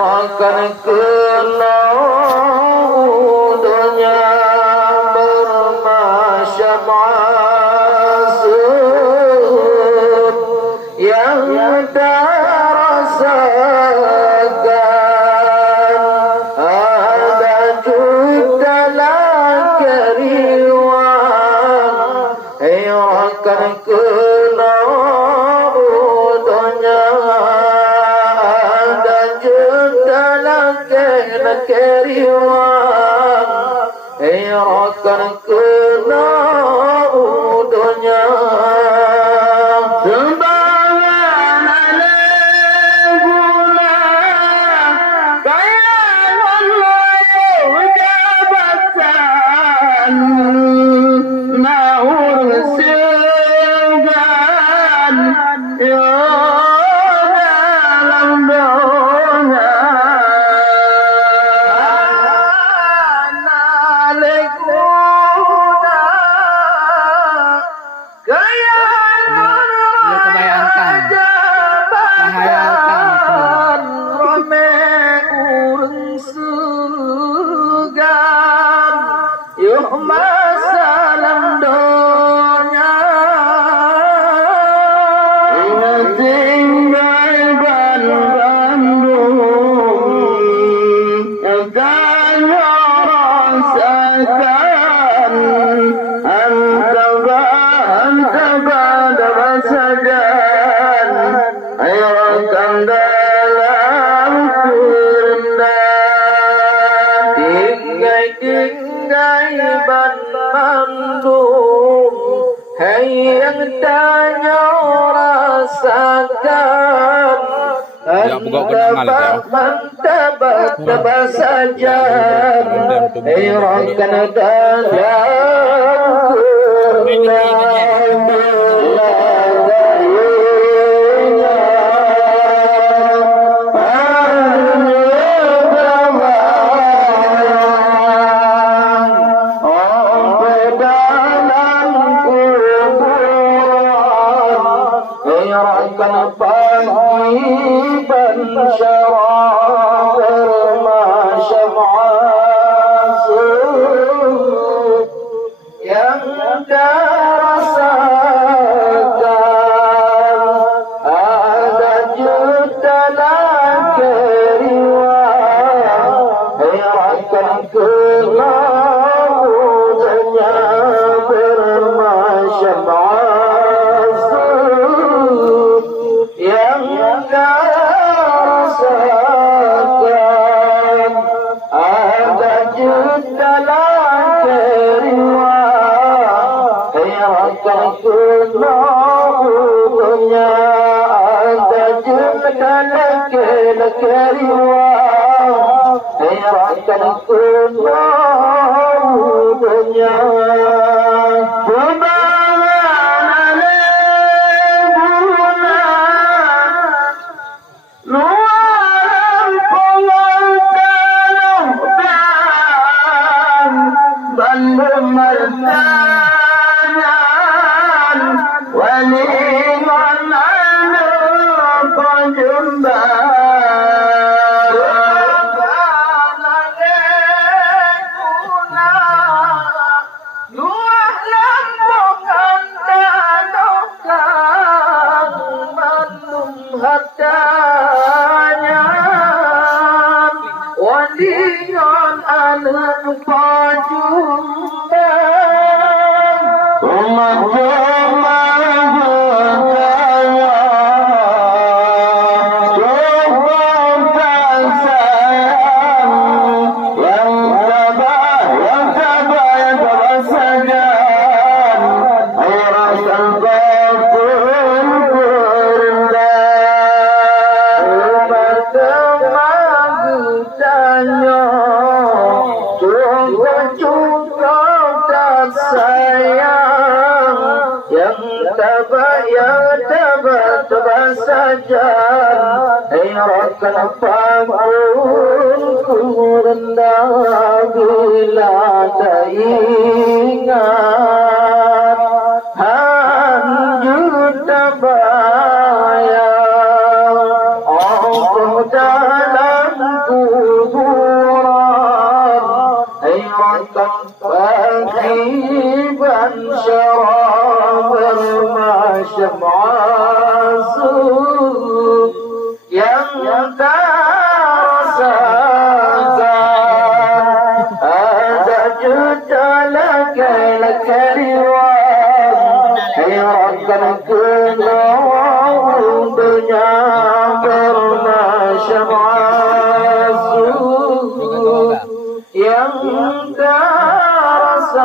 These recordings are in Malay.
akan kenaudnya bermasyarakat yang terasakan ada jutaan keriuan akan kenaudnya ada jutaan keriuan akan kenaudnya yang tanya rasakan mantap saja akan Kenapa ku rendah bila tak ingat juta bayang Allah dalam kuburan hayratan fakiban syarab al-masyam'asu yang terasakan ada juta laki-laki hayratan dunia bermasyarakat yang terasakan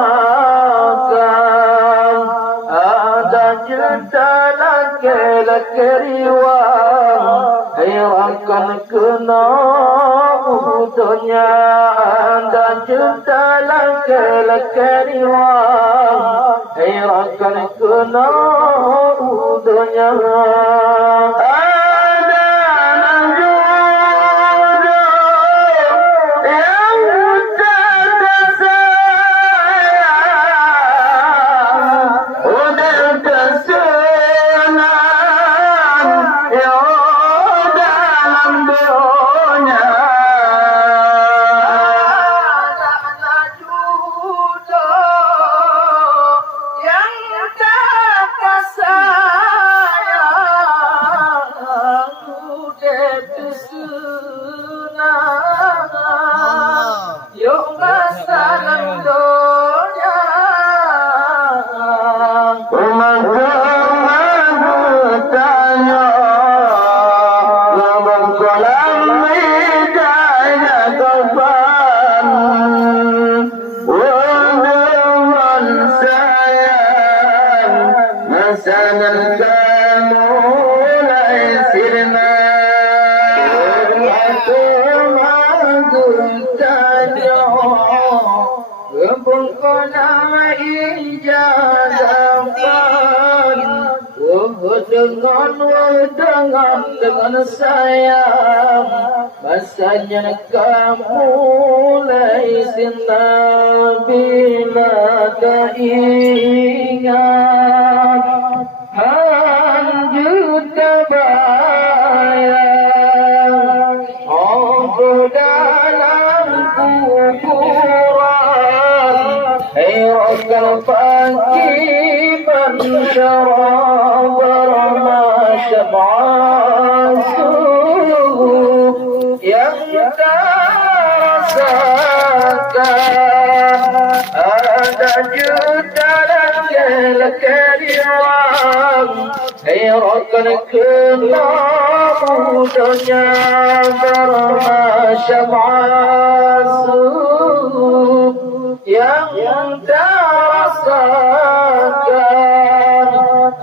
ada juta laki-laki riwayat hayratan kena dunia ada juta laki-laki riwayat hayratan kena dunia dengan sayang masanya kamu laisina bila teringat lanjut bayang dalam kuburan hayratan fakiban syarab bermasyarakat yang terasakan ada juta laki-laki riwayat hayratan kena dunia bermasyarakat yang terasakan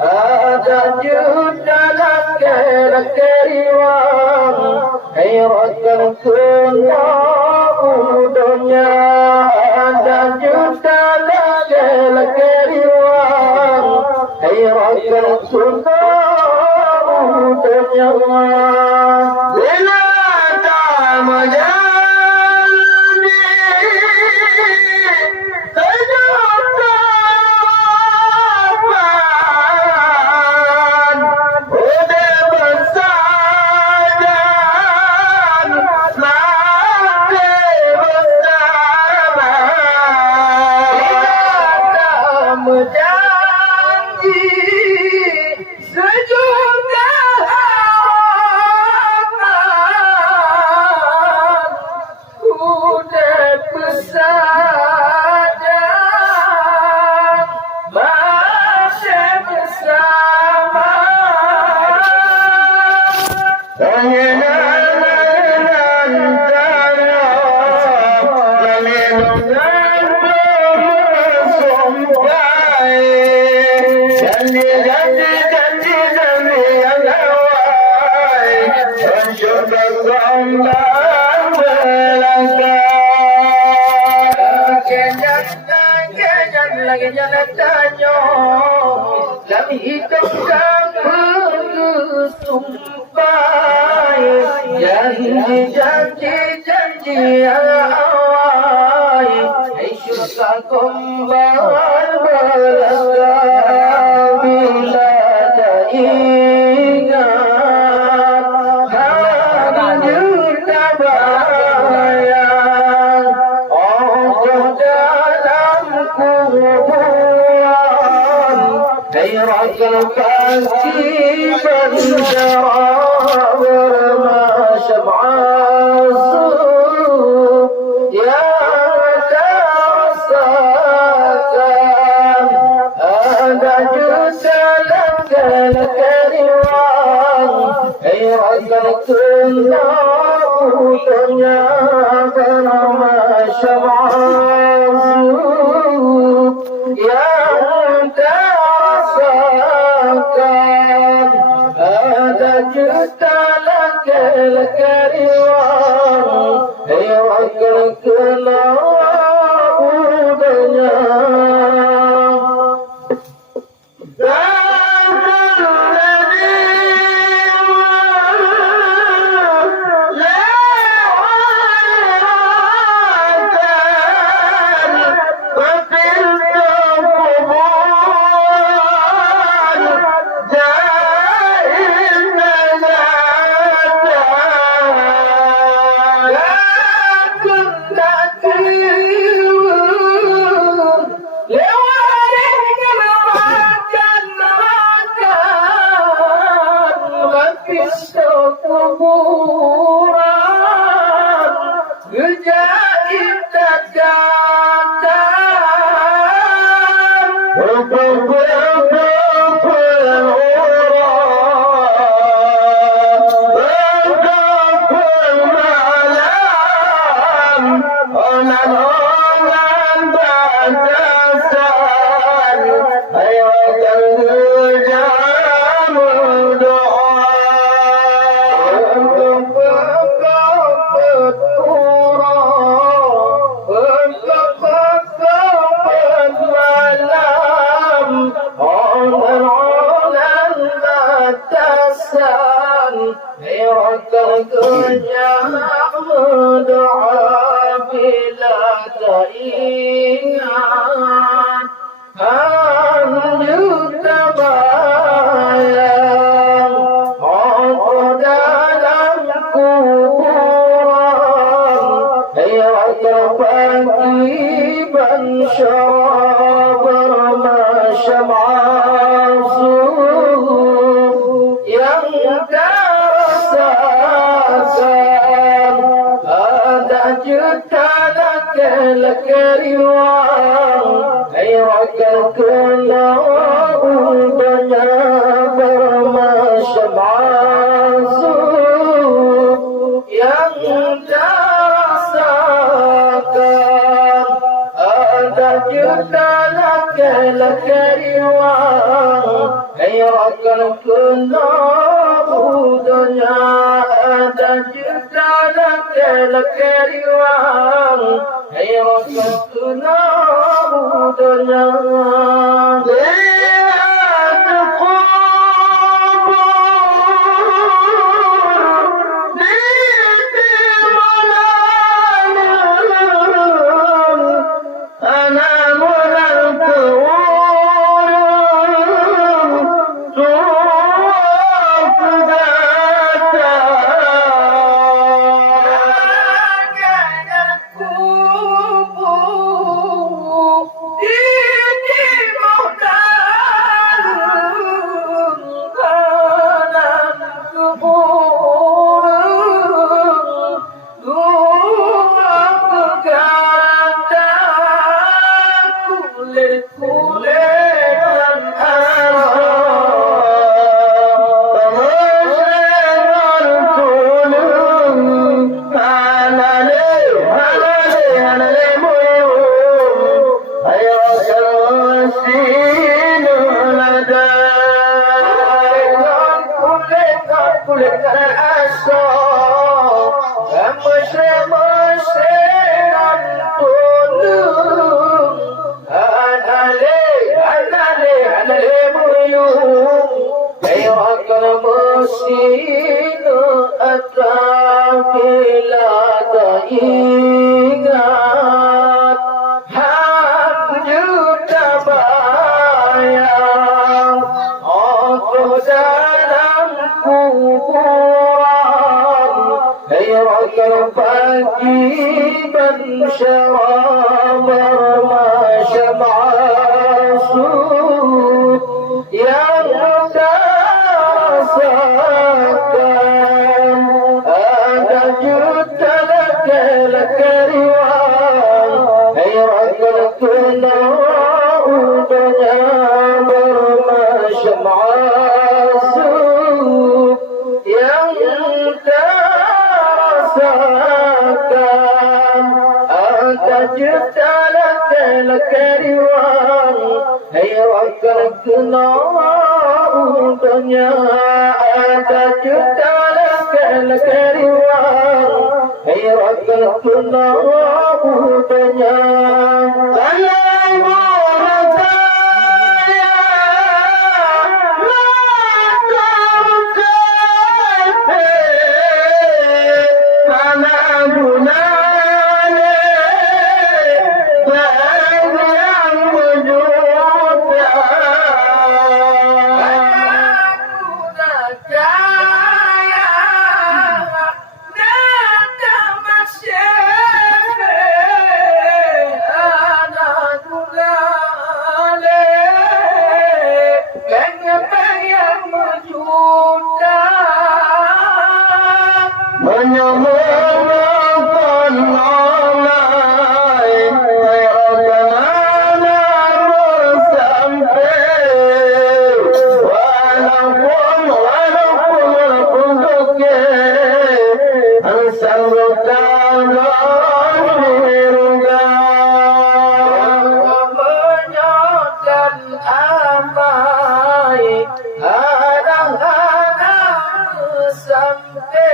ada juta laki-laki riwayat hayratan kena dunia ada juta laki-laki riwayat hayratan kena dunia bila tak menjadi lagi jalan tanya kami hidupkan bersumpah janji awal syurga kembal belaka bila tak ingat hanya tabah الفانكي بالشراب ما شبع السوق يا ترساكم هذا جزء لك الكريم أي رجل كنا دنيا ما شبع السوق يا هذا جئت لك الكريم يوكلك الله دنيا شراب ما شبع السوق ينكر ساسان هذا جئت لك الكريم غيرك الكل دنيا ما شبع السوق ينكر ساسان جئت لك الكريم غيرك الكل دنيا جئت لك الكريم غيرك الكل دنيا شراب ما شبع السوق يا juta laki-laki riwang hayrakan kena udahnya ada juta laki-laki riwang hayrakan kena udahnya Salai murataya Mana gunanya yang wujudnya Mana kaya Nada masyarakat Anak gunanya Pengen wujudnya Menyembuhkan lalai Hayrakan anak bersampai Walaupun dukir Ansanggutan berhingga Menyodan amai Anak-anak sampai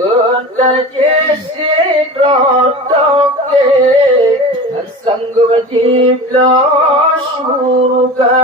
Bertajisi rotoke Sanggup wajib lo syurga